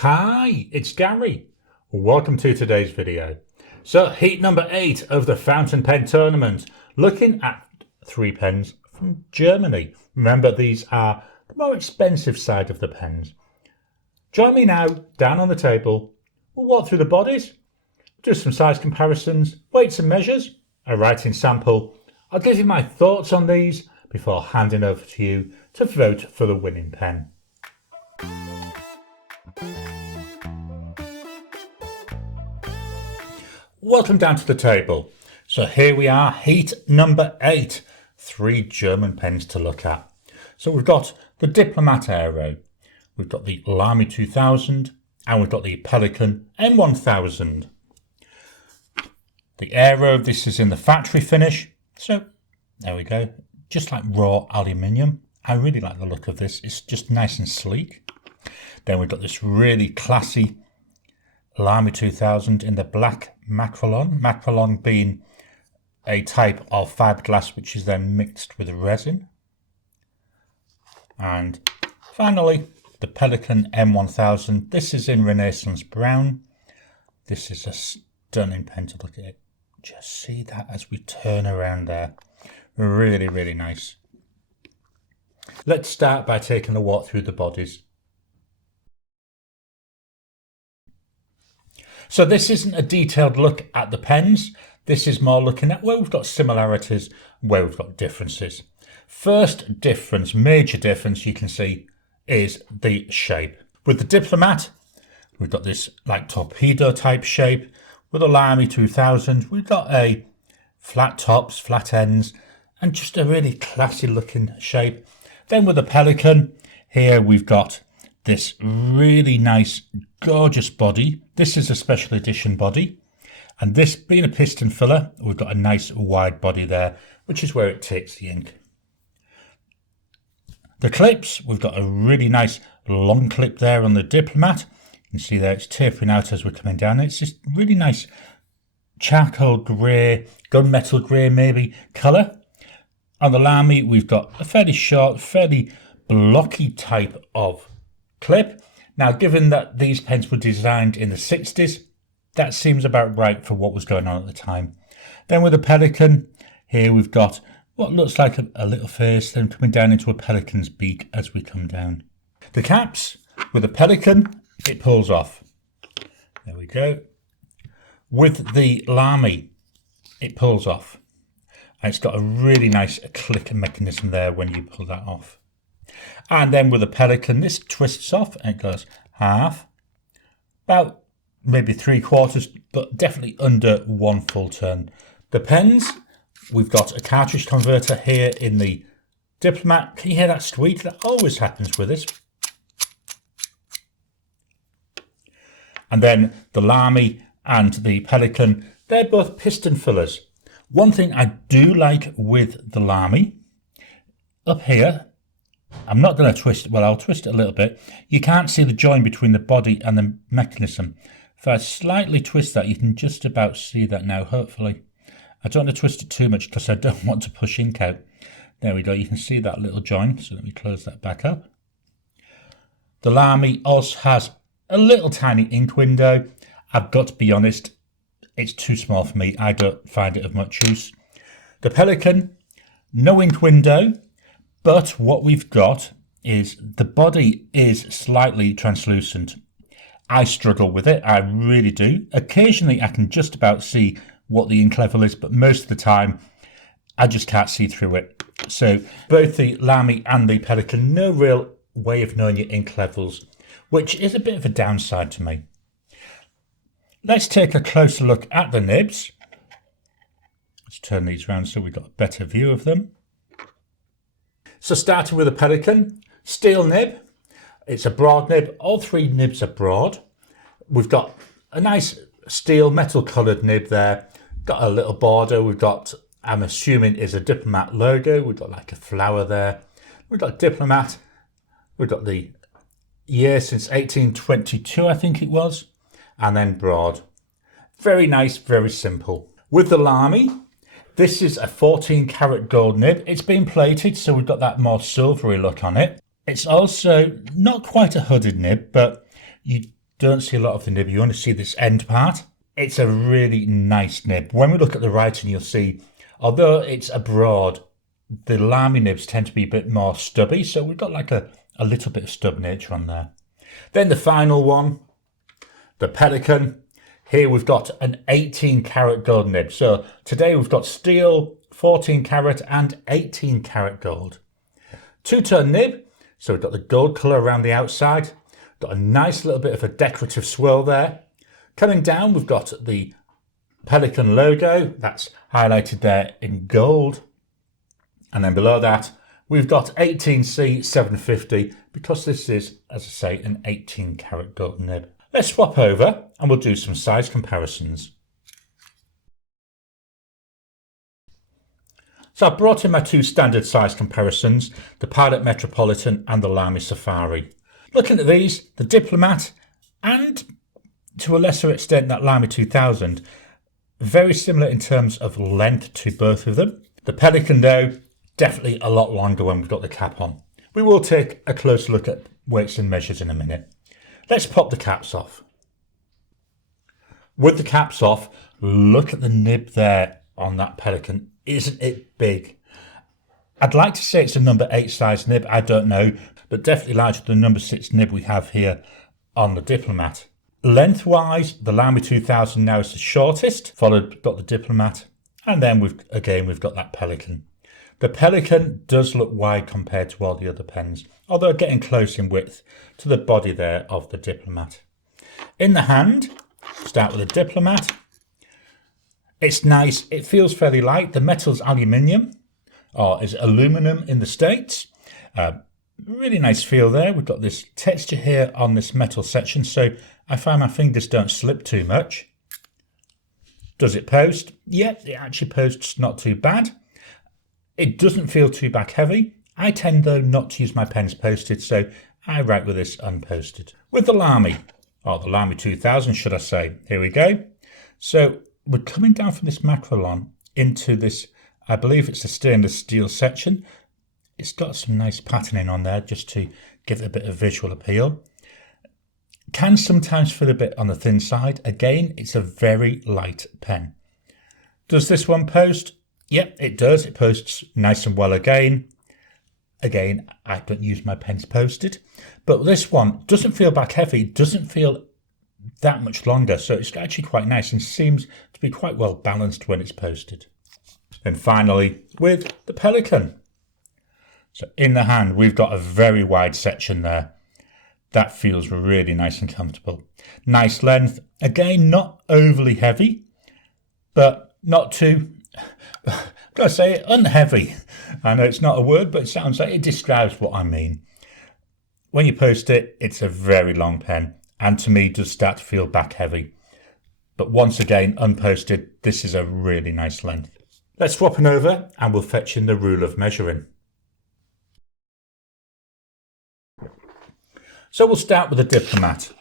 Hi, it's Gary. Welcome to today's video. So heat number 8 of the Fountain Pen tournament, looking at 3 pens from Germany. Remember, these are the more expensive side of the pens. Join me now, down on the table. We'll walk through the bodies, do some size comparisons, weights and measures, a writing sample. I'll give you my thoughts on these before handing over to you to vote for the winning pen. Welcome down to the table. So here we are, heat number 8, 3 German pens to look at. So we've got the Diplomat Aero, we've got the Lamy 2000, and we've got the Pelikan M1000. The Aero, this is in the factory finish. So there we go, just like raw aluminium. I really like the look of this, it's just nice and sleek. Then we've got this really classy Lamy 2000 in the black Macrolon. Macrolon being a type of fiberglass which is then mixed with resin. And finally, the Pelikan M1000. This is in Renaissance Brown. This is a stunning pen to look at. Just see that as we turn around there. Really, really nice. Let's start by taking a walk through the bodies. So this isn't a detailed look at the pens. This is more looking at where we've got similarities, where we've got differences. First difference, major difference you can see is the shape. With the Diplomat, we've got this like torpedo type shape. With the Lamy 2000, we've got a flat tops, flat ends, and just a really classy looking shape. Then with the Pelikan, here we've got this really nice, gorgeous body. This is a special edition body. And this being a piston filler, we've got a nice wide body there, which is where it takes the ink. The clips, we've got a really nice long clip there on the Diplomat. You can see there it's tapering out as we're coming down. It's just really nice charcoal grey, gunmetal grey maybe colour. On the Lamy, we've got a fairly short, fairly blocky type of clip. Now, given that these pens were designed in the 60s, that seems about right for what was going on at the time. Then with the Pelikan, here we've got what looks like a little face, then coming down into a pelican's beak as we come down. The caps, with the Pelikan, it pulls off. There we go. With the Lamy, it pulls off. And it's got a really nice click mechanism there when you pull that off. And then with the Pelikan, this twists off and it goes half, about maybe 3/4, but definitely under 1 full turn. The pens, we've got a cartridge converter here in the Diplomat. Can you hear that squeak? That always happens with this. And then the Lamy and the Pelikan, they're both piston fillers. One thing I do like with the Lamy, up here, I'm not going to twist it, well I'll twist it a little bit. You can't see the join between the body and the mechanism. If I slightly twist that, you can just about see that now, hopefully. I don't want to twist it too much because I don't want to push ink out. There we go, you can see that little join, so let me close that back up. The Lamy also has a little tiny ink window. I've got to be honest, it's too small for me. I don't find it of much use. The Pelikan, no ink window, but what we've got is the body is slightly translucent. I struggle with it, I really do. Occasionally I can just about see what the ink level is, but most of the time I just can't see through it. So both the Lamy and the Pelikan, no real way of knowing your ink levels, which is a bit of a downside to me. Let's take a closer look at the nibs. Let's turn these around so we've got a better view of them. So starting with the Pelikan, steel nib. It's a broad nib. All 3 nibs are broad. We've got a nice steel metal coloured nib there. Got a little border. We've got, I'm assuming is a Diplomat logo. We've got like a flower there. We've got Diplomat. We've got the year since 1822, I think it was. And then broad. Very nice, very simple. With the Lamy, this is a 14 karat gold nib. It's been plated, so we've got that more silvery look on it. It's also not quite a hooded nib, but you don't see a lot of the nib. You only see this end part. It's a really nice nib. When we look at the writing, you'll see, although it's abroad, the Lamy nibs tend to be a bit more stubby. So we've got like a little bit of stub nature on there. Then the final one, the Pelikan. Here we've got an 18 karat gold nib. So today we've got steel, 14 karat and 18 karat gold. Two-tone nib. So we've got the gold colour around the outside. Got a nice little bit of a decorative swirl there. Coming down, we've got the Pelikan logo. That's highlighted there in gold. And then below that, we've got 18C 750 because this is, as I say, an 18 karat gold nib. Let's swap over and we'll do some size comparisons. So I've brought in my two standard size comparisons, the Pilot Metropolitan and the Lamy Safari. Looking at these, the Diplomat and to a lesser extent that Lamy 2000, very similar in terms of length to both of them. The Pelikan though, definitely a lot longer when we've got the cap on. We will take a closer look at weights and measures in a minute. Let's pop the caps off. With the caps off, look at the nib there on that Pelikan. Isn't it big? I'd like to say it's a number 8 size nib, I don't know, but definitely larger than the number 6 nib we have here on the Diplomat. Lengthwise, the Lamy 2000 now is the shortest, followed got the Diplomat, and then we've got that Pelikan. The Pelikan does look wide compared to all the other pens, although getting close in width to the body there of the Diplomat. In the hand, start with the Diplomat. It's nice, it feels fairly light. The metal's aluminium, or is aluminum in the States. Really nice feel there. We've got this texture here on this metal section, so I find my fingers don't slip too much. Does it post? Yeah, it actually posts not too bad. It doesn't feel too back heavy. I tend though not to use my pens posted, so I write with this unposted. With the Lamy, or the Lamy 2000 should I say, here we go. So we're coming down from this Macrolon into this, I believe it's a stainless steel section. It's got some nice patterning on there just to give it a bit of visual appeal. Can sometimes feel a bit on the thin side. Again, it's a very light pen. Does this one post? Yep, it does. It posts nice and well again. Again, I don't use my pens posted. But this one doesn't feel back heavy, doesn't feel that much longer. So it's actually quite nice and seems to be quite well balanced when it's posted. And finally, with the Pelikan. So in the hand, we've got a very wide section there. That feels really nice and comfortable. Nice length. Again, not overly heavy, but not too, I've got to say, unheavy. I know it's not a word, but it sounds like it describes what I mean. When you post it, it's a very long pen, and to me does start to feel back heavy. But once again, unposted, this is a really nice length. Let's swap it over and we'll fetch in the rule of measuring. So we'll start with the Diplomat.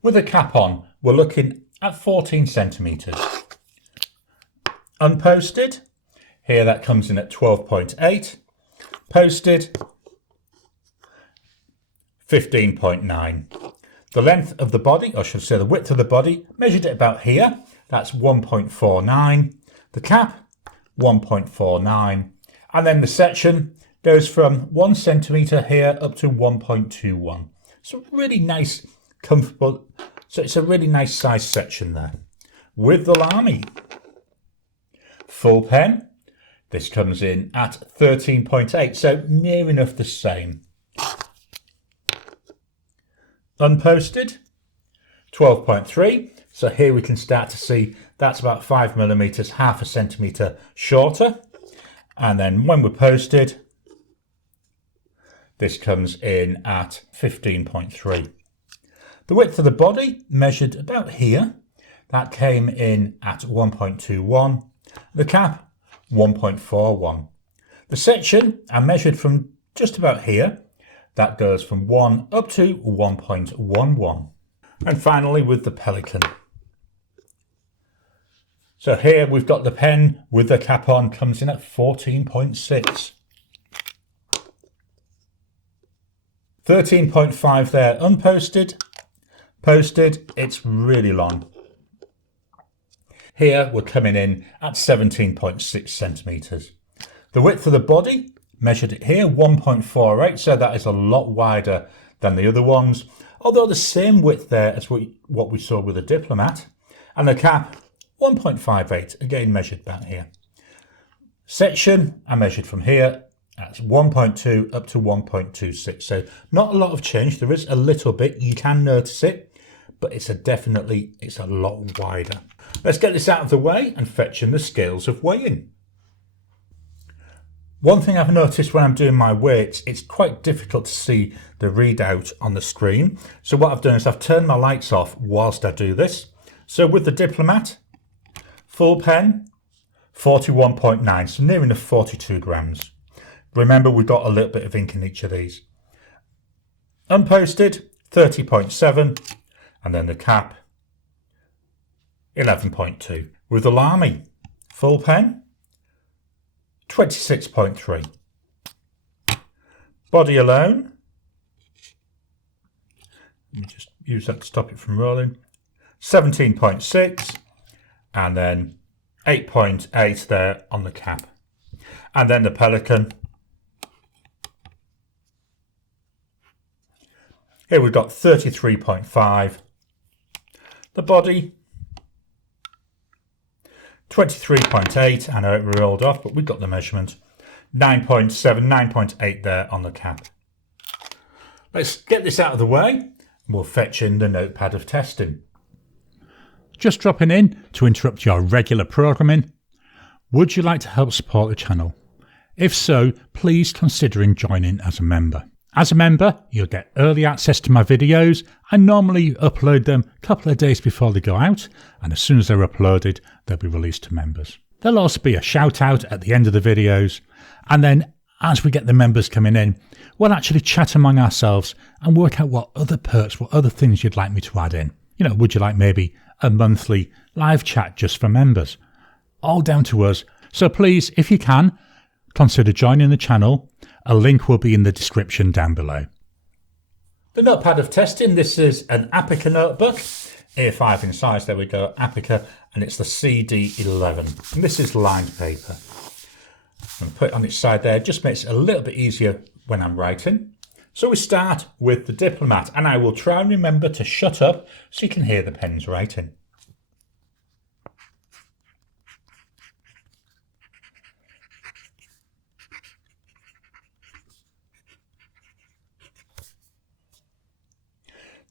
With a cap on, we're looking at 14 centimetres. Unposted, here that comes in at 12.8. Posted, 15.9. The length of the body, or should I say the width of the body, measured at about here. That's 1.49. The cap, 1.49. And then the section goes from 1 centimetre here up to 1.21. So really nice, comfortable. So it's a really nice size section there. With the Lamy full pen, this comes in at 13.8, so near enough the same. Unposted, 12.3. So here we can start to see that's about 5 millimetres, half a centimetre shorter. And then when we're posted, this comes in at 15.3. The width of the body measured about here. That came in at 1.21. The cap, 1.41. The section I measured from just about here. That goes from 1 up to 1.11. And finally with the Pelikan. So here we've got the pen with the cap on, comes in at 14.6. 13.5 there unposted. Posted, it's really long. Here we're coming in at 17.6 centimetres. The width of the body, measured it here, 1.48, so that is a lot wider than the other ones, although the same width there as what we saw with the Diplomat. And the cap, 1.58, again measured back here. Section, I measured from here, that's 1.2 up to 1.26, so not a lot of change. There is a little bit, you can notice it, but it's a lot wider. Let's get this out of the way and fetch in the scales of weighing. One thing I've noticed when I'm doing my weights, it's quite difficult to see the readout on the screen. So what I've done is I've turned my lights off whilst I do this. So with the Diplomat, full pen, 41.9, so near enough 42 grams. Remember, we've got a little bit of ink in each of these. Unposted, 30.7, and then the cap, 11.2. With the Lamy, full pen, 26.3. Body alone, let me just use that to stop it from rolling, 17.6, and then 8.8 there on the cap. And then the Pelikan, here we've got 33.5. The body, 23.8, I know it rolled off, but we've got the measurement. 9.7, 9.8 there on the cap. Let's get this out of the way, and we'll fetch in the notepad of testing. Just dropping in to interrupt your regular programming. Would you like to help support the channel? If so, please consider joining as a member. As a member, you'll get early access to my videos. I normally upload them a couple of days before they go out, and as soon as they're uploaded, they'll be released to members. There'll also be a shout out at the end of the videos, and then as we get the members coming in, we'll actually chat among ourselves and work out what other perks, what other things you'd like me to add in. You know, would you like maybe a monthly live chat just for members? All down to us. So please, if you can, consider joining the channel. A link will be in the description down below. The notepad of testing, this is an Apica notebook, A5 in size, there we go, Apica, and it's the CD11. And this is lined paper. I'm going to put it on its side there, just makes it a little bit easier when I'm writing. So we start with the Diplomat, and I will try and remember to shut up so you can hear the pens writing.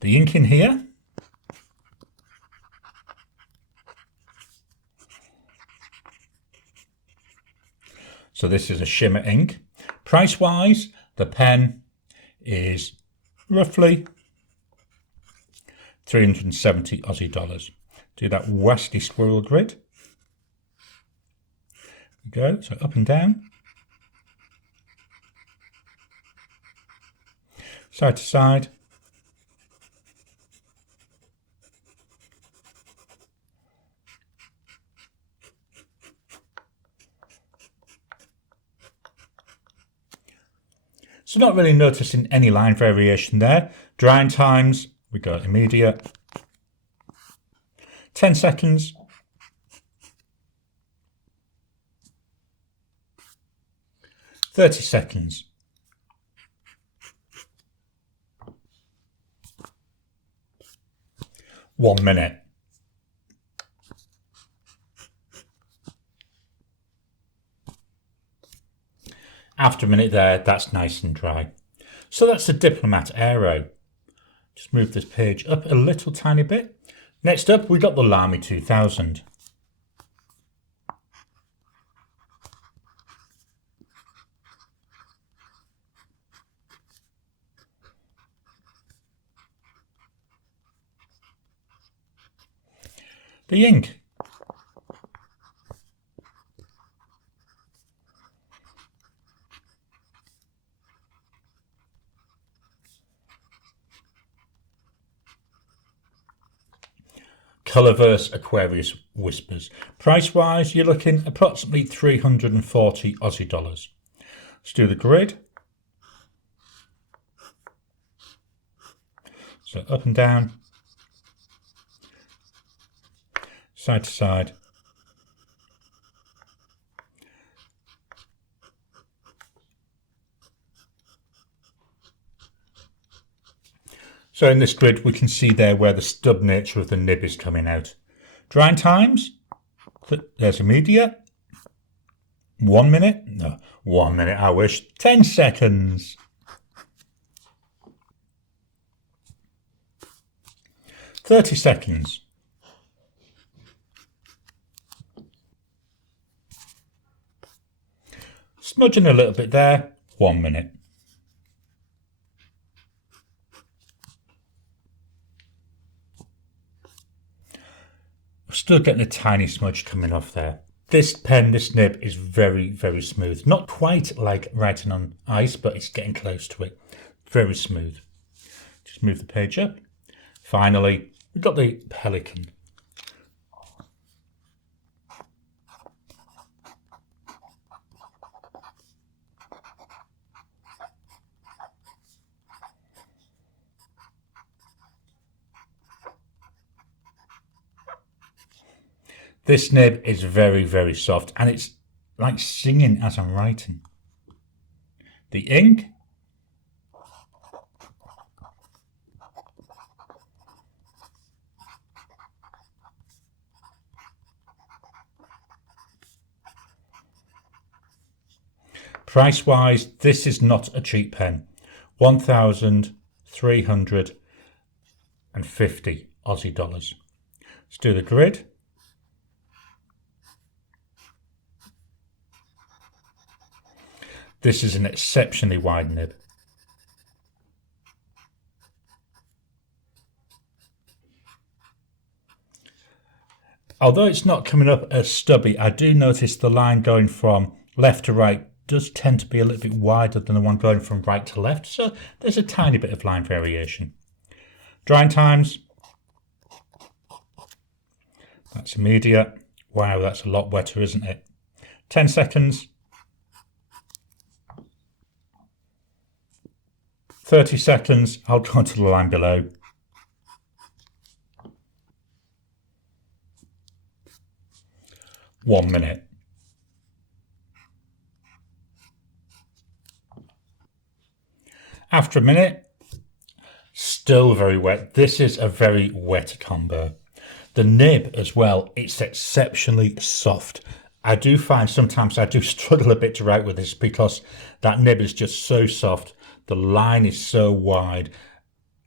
The ink in here, so this is a shimmer ink. Price wise, the pen is roughly 370 Aussie dollars. Do that wasty squirrel grid. There we go, so up and down, side to side. So not really noticing any line variation there. Drying times, we go immediate. 10 seconds. 30 seconds. 1 minute. After a minute there, that's nice and dry. So that's the Diplomat Aero. Just move this page up a little tiny bit. Next up, we got the Lamy 2000. The ink. Colorverse Aquarius Whispers. Price wise, you're looking approximately 340 Aussie dollars. Let's do the grid. So up and down, side to side. So in this grid, we can see there where the stub nature of the nib is coming out. Drying times, there's immediate. 1 minute, no, 1 minute, I wish. 10 seconds. 30 seconds. Smudging a little bit there, 1 minute. Still getting a tiny smudge coming off there. This pen, this nib is very, very smooth. Not quite like writing on ice, but it's getting close to it. Very smooth. Just move the page up. Finally, we've got the Pelikan. This nib is very, very soft, and it's like singing as I'm writing. The ink, price-wise, this is not a cheap pen. 1,350 Aussie dollars. Let's do the grid. This is an exceptionally wide nib. Although it's not coming up as stubby, I do notice the line going from left to right does tend to be a little bit wider than the one going from right to left, so there's a tiny bit of line variation. Drying times, that's immediate. Wow, that's a lot wetter, isn't it? 10 seconds. 30 seconds, I'll go to the line below. One minute. After a minute, still very wet. This is a very wet combo. The nib as well, it's exceptionally soft. I do find sometimes I do struggle a bit to write with this because that nib is just so soft. The line is so wide,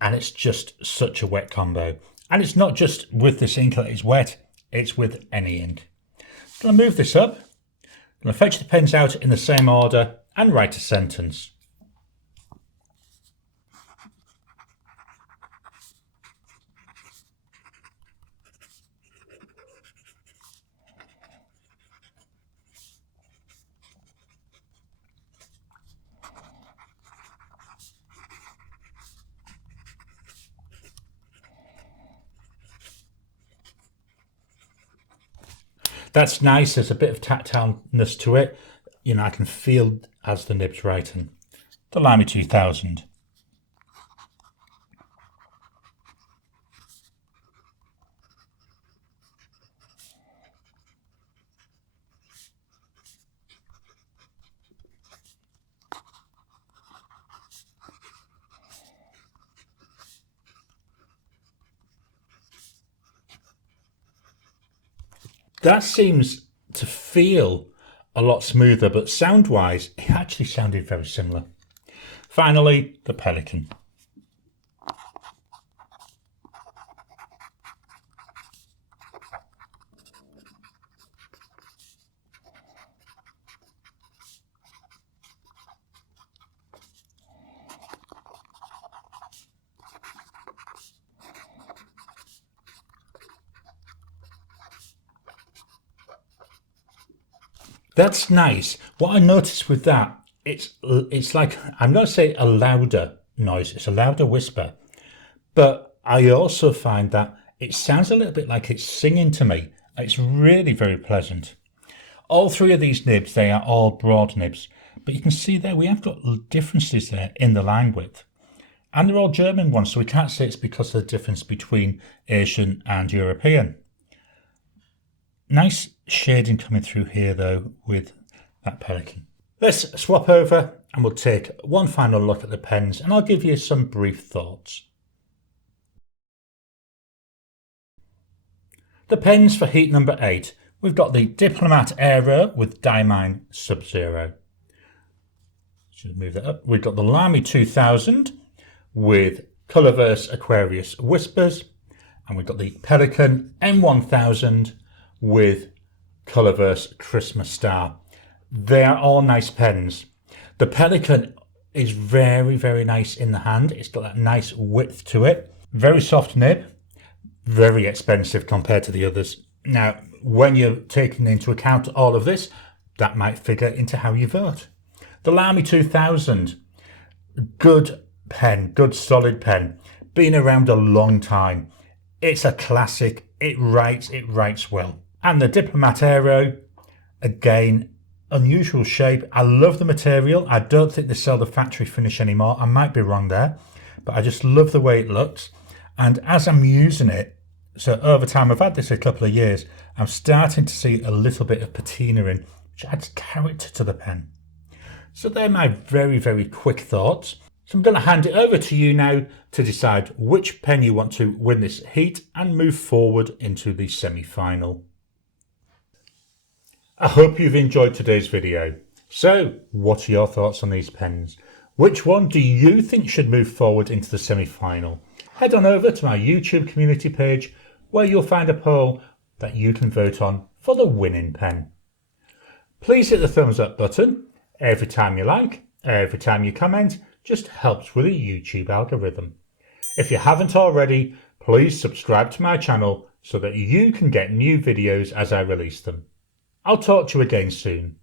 and it's just such a wet combo. And it's not just with this ink that is wet, it's with any ink. I'm going to move this up. I'm going to fetch the pens out in the same order and write a sentence. That's nice, there's a bit of tactileness to it. You know, I can feel as the nib's writing. The Lamy 2000. That seems to feel a lot smoother, but sound-wise, it actually sounded very similar. Finally, the Pelikan. That's nice. What I noticed with that, it's like, I'm going to say a louder noise, it's a louder whisper, but I also find that it sounds a little bit like it's singing to me. It's really very pleasant. All three of these nibs, they are all broad nibs, but you can see there we have got differences there in the line width. And they're all German ones, so we can't say it's because of the difference between Asian and European. Nice shading coming through here though with that Pelikan. Let's swap over and we'll take one final look at the pens and I'll give you some brief thoughts. The pens for heat number 8. We've got the Diplomat Aero with Diamine Subzero. Should move that up. We've got the Lamy 2000 with Colorverse Aquarius Whispers. And we've got the Pelikan M1000 with Colorverse Christmas Star. They are all nice pens. The Pelikan is very, very nice in the hand. It's got that nice width to it. Very soft nib. Very expensive compared to the others. Now, when you're taking into account all of this, that might figure into how you vote. The Lamy 2000, good pen, good solid pen, been around a long time. It's a classic, it writes well. And the Diplomat Aero, again, unusual shape. I love the material. I don't think they sell the factory finish anymore. I might be wrong there, but I just love the way it looks. And as I'm using it, so over time, I've had this a couple of years, I'm starting to see a little bit of patina in, which adds character to the pen. So they're my very, very quick thoughts. So I'm going to hand it over to you now to decide which pen you want to win this heat and move forward into the semi-final. I hope you've enjoyed today's video. So what are your thoughts on these pens? Which one do you think should move forward into the semi-final? Head on over to my YouTube community page where you'll find a poll that you can vote on for the winning pen. Please hit the thumbs up button. Every time you like, every time you comment, just helps with the YouTube algorithm. If you haven't already, please subscribe to my channel so that you can get new videos as I release them. I'll talk to you again soon.